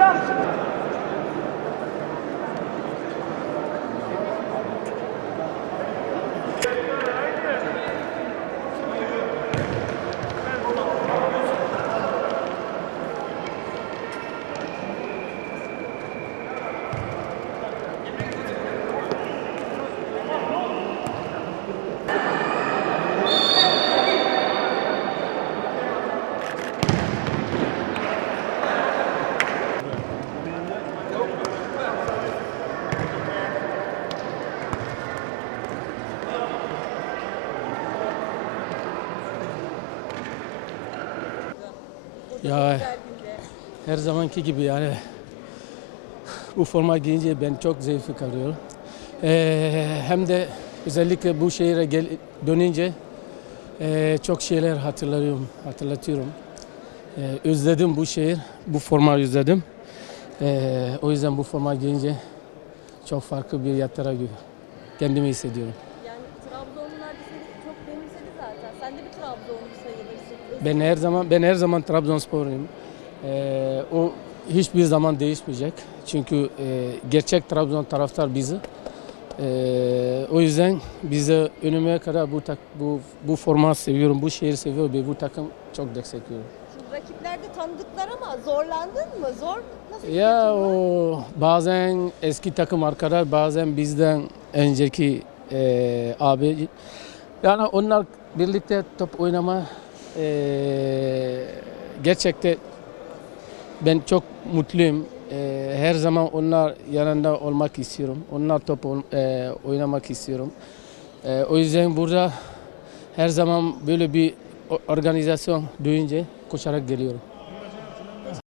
Gel. Ya her zamanki gibi yani bu forma giyince ben çok zevk alıyorum. Ee, hem de özellikle bu şehire gel, dönünce ee, çok şeyler hatırlıyorum, hatırlatıyorum. Ee, özledim bu şehir, bu forma özledim. Ee, o yüzden bu forma giyince çok farklı bir yatıra gibi kendimi hissediyorum. Yani Trabzonlular seni çok benimsedi zaten. Sen de bir Trabzonlu sayılırsın. Ben her zaman ben her zaman Trabzonsporluyum. Ee, o hiçbir zaman değişmeyecek. Çünkü e, gerçek Trabzon taraftar bizi. Ee, o yüzden bize önüme kadar bu tak, bu bu format seviyorum, bu şehir seviyorum ve bu takım çok destekliyorum. Rakipler de tanıdıklar ama zorlandın mı? Zor nasıl Ya o bazen eski takım arkadaşlar, bazen bizden önceki e, abi. Yani onlar birlikte top oynama e, gerçekten ben çok mutluyum. E, her zaman onlar yanında olmak istiyorum. Onlar top e, oynamak istiyorum. E, o yüzden burada her zaman böyle bir organizasyon duyunca koşarak geliyorum.